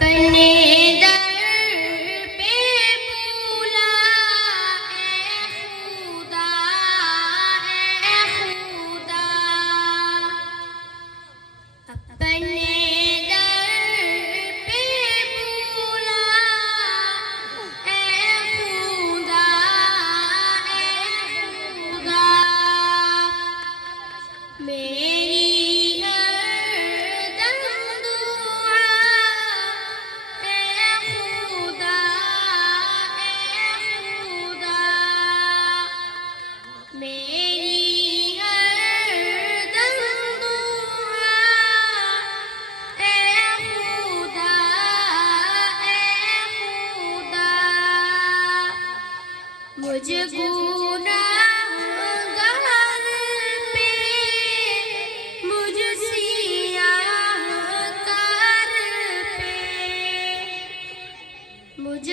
اپنے در پہ بولا اے خدا، اے خدا، اپنے در پہ بولا اے خدا، اے خدا، میری ہر دم دعا اے خدا، اے خدا، میری ہر دم دعا اے خدا، اے خدا، مجھ گناہگار پہ، مجھ سیاہ کار پہ، مجھ